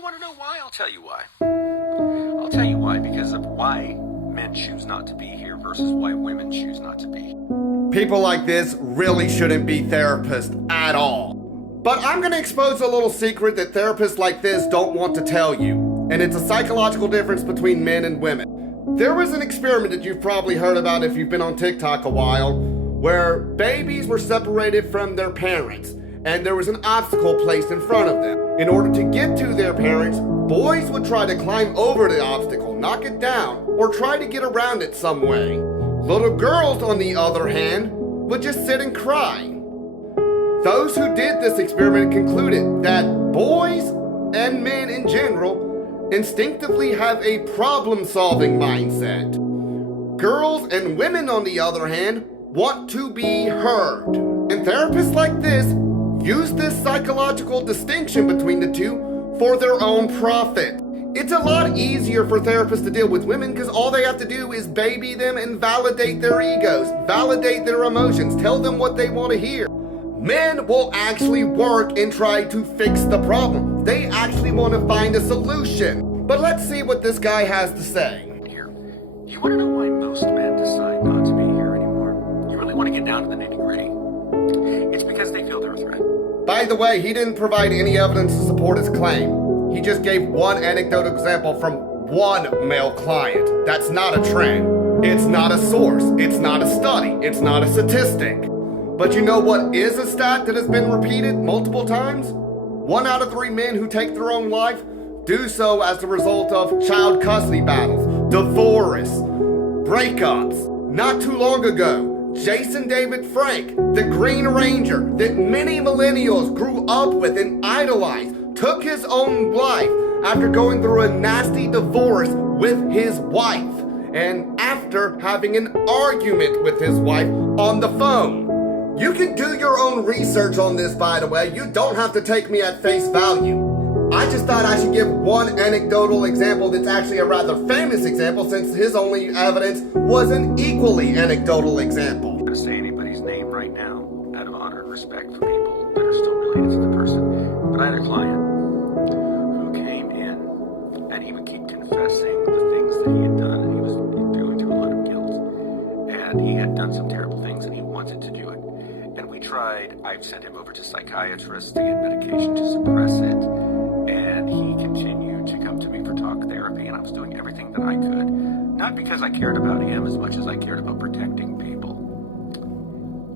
really want to know why? I'll tell you why. I'll tell you why, because of why men choose not to be here versus why women choose not to be. People like this really shouldn't be therapists at all. But I'm going to expose a little secret that therapists like this don't want to tell you, and it's a psychological difference between men and women. There was an experiment that you've probably heard about if you've been on TikTok a while, where babies were separated from their parents, and there was an obstacle placed in front of them. In order to get to their parents, boys would try to climb over the obstacle, knock it down, or try to get around it some way. Little girls, on the other hand, would just sit and cry. Those who did this experiment concluded that boys and men in general instinctively have a problem-solving mindset. Girls and women, on the other hand, want to be heard. And therapists like this use this psychological distinction between the two for their own profit. It's a lot easier for therapists to deal with women because all they have to do is baby them and validate their egos, validate their emotions, tell them what they want to hear. Men will actually work and try to fix the problem. They actually want to find a solution. But let's see what this guy has to say. Here, you want to know why most men decide not to be here anymore? You really want to get down to the nitty-gritty? It's because they feel they're a threat. By the way, he didn't provide any evidence to support his claim. He just gave one anecdotal example from one male client. That's not a trend. It's not a source. It's not a study. It's not a statistic. But you know what is a stat that has been repeated multiple times? 1 out of 3 men who take their own life do so as the result of child custody battles, divorce, breakups. Not too long ago, Jason David Frank, the Green Ranger that many millennials grew up with and idolized, took his own life after going through a nasty divorce with his wife and after having an argument with his wife on the phone. You can do your own research on this, by the way. You don't have to take me at face value. I just thought I should give one anecdotal example that's actually a rather famous example since his only evidence was an equally anecdotal example. I'm not going to say anybody's name right now out of honor and respect for people that are still related to the person. But I had a client who came in and he would keep confessing the things that he had done, and he was going through a lot of guilt. And he had done some terrible things and he wanted to do it. And we tried, I've sent him over to psychiatrists to get medication to suppress it. And he continued to come to me for talk therapy, and I was doing everything that I could. Not because I cared about him as much as I cared about protecting people.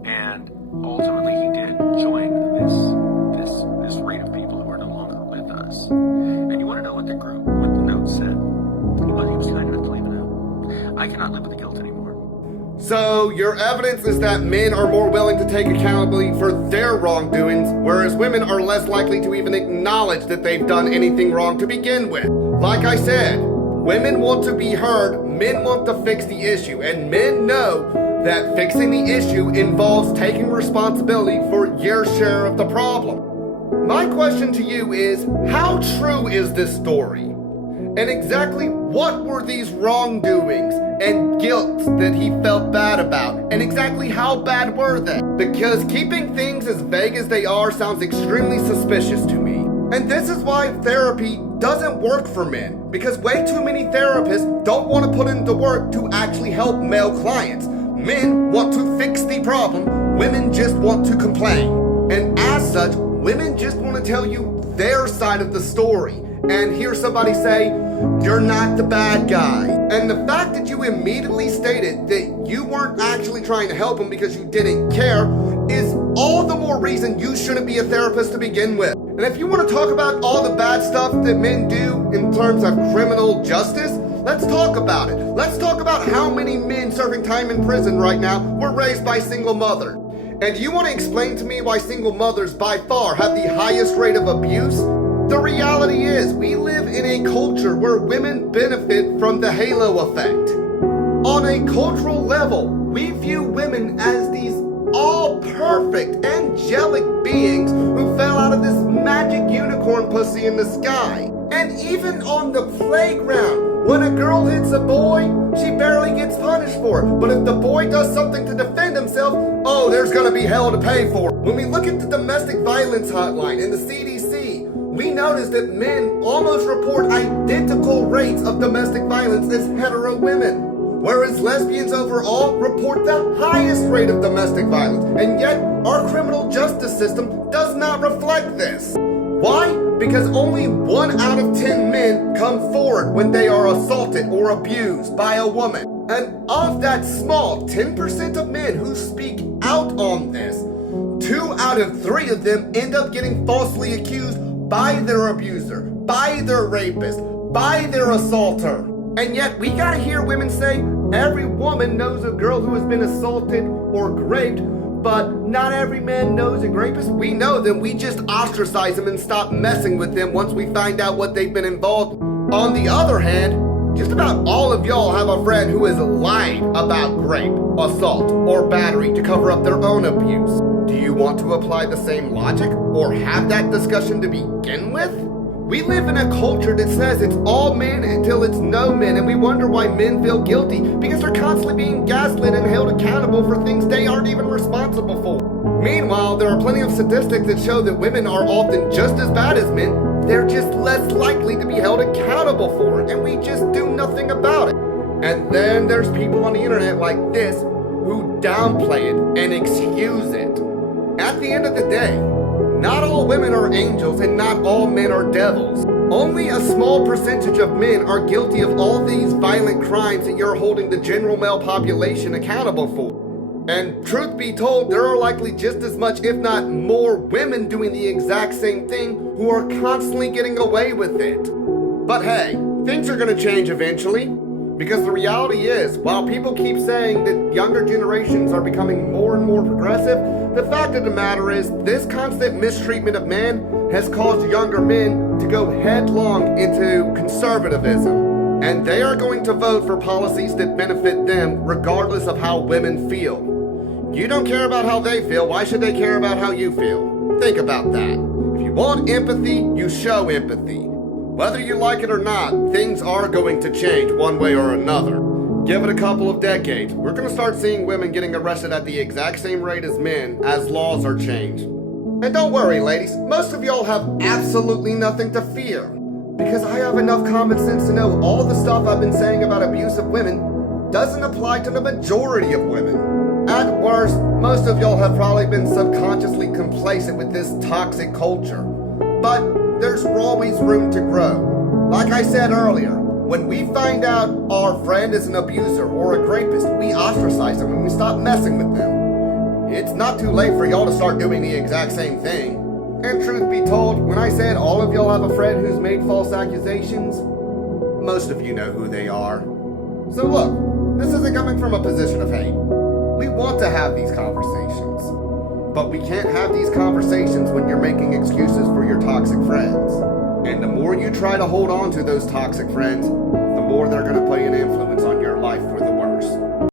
And ultimately he did join this rate of people who are no longer with us. And you want to know what the note said? He was kind enough to leave a note. I cannot live with the guilt anymore. So your evidence is that men are more willing to take accountability for their wrongdoings, whereas women are less likely to even acknowledge that they've done anything wrong to begin with. Like I said, women want to be heard, men want to fix the issue, and men know that fixing the issue involves taking responsibility for your share of the problem. My question to you is, how true is this story? And exactly what were these wrongdoings and guilt that he felt bad about? And exactly how bad were they? Because keeping things as vague as they are sounds extremely suspicious to me. And this is why therapy doesn't work for men. Because way too many therapists don't want to put in the work to actually help male clients. Men want to fix the problem. Women just want to complain. And as such, women just want to tell you their side of the story. And hear somebody say, you're not the bad guy. And the fact that you immediately stated that you weren't actually trying to help him because you didn't care is all the more reason you shouldn't be a therapist to begin with. And if you want to talk about all the bad stuff that men do in terms of criminal justice, let's talk about it. Let's talk about how many men serving time in prison right now were raised by single mothers. And you want to explain to me why single mothers by far have the highest rate of abuse? The reality is, we live in a culture where women benefit from the halo effect. On a cultural level, we view women as these all-perfect, angelic beings who fell out of this magic unicorn pussy in the sky. And even on the playground, when a girl hits a boy, she barely gets punished for it. But if the boy does something to defend himself, oh, there's gonna be hell to pay for. When we look at the domestic violence hotline and the CDC, we notice that men almost report identical rates of domestic violence as hetero women, whereas lesbians overall report the highest rate of domestic violence, and yet our criminal justice system does not reflect this. Why? Because only 1 out of 10 men come forward when they are assaulted or abused by a woman. And of that small 10% of men who speak out on this, 2 out of 3 of them end up getting falsely accused by their abuser, by their rapist, by their assaulter. And yet we gotta hear women say every woman knows a girl who has been assaulted or raped, but not every man knows a rapist. We know them, we just ostracize them and stop messing with them once we find out what they've been involved in. On the other hand, just about all of y'all have a friend who has lied about rape, assault, or battery to cover up their own abuse. Do you want to apply the same logic or have that discussion to begin with? We live in a culture that says it's all men until it's no men, and we wonder why men feel guilty because they're constantly being gaslit and held accountable for things they aren't even responsible for. Meanwhile, there are plenty of statistics that show that women are often just as bad as men. They're just less likely to be held accountable for it, and we just do nothing about it. And then there's people on the internet like this who downplay it and excuse it. At the end of the day, not all women are angels and not all men are devils. Only a small percentage of men are guilty of all these violent crimes that you're holding the general male population accountable for. And truth be told, there are likely just as much, if not more, women doing the exact same thing who are constantly getting away with it. But hey, things are gonna change eventually. Because the reality is, while people keep saying that younger generations are becoming more and more progressive, the fact of the matter is this constant mistreatment of men has caused younger men to go headlong into conservatism. And they are going to vote for policies that benefit them regardless of how women feel. You don't care about how they feel, why should they care about how you feel? Think about that. If you want empathy, you show empathy. Whether you like it or not, things are going to change one way or another. Give it a couple of decades, we're going to start seeing women getting arrested at the exact same rate as men as laws are changed. And don't worry, ladies, most of y'all have absolutely nothing to fear. Because I have enough common sense to know all the stuff I've been saying about abuse of women doesn't apply to the majority of women. At worst, most of y'all have probably been subconsciously complacent with this toxic culture. But there's always room to grow. Like I said earlier, when we find out our friend is an abuser or a rapist, we ostracize them and we stop messing with them. It's not too late for y'all to start doing the exact same thing. And truth be told, when I said all of y'all have a friend who's made false accusations, most of you know who they are. So look, this isn't coming from a position of hate. We want to have these conversations. But we can't have these conversations when you're making excuses for your toxic friends. And the more you try to hold on to those toxic friends, the more they're going to play an influence on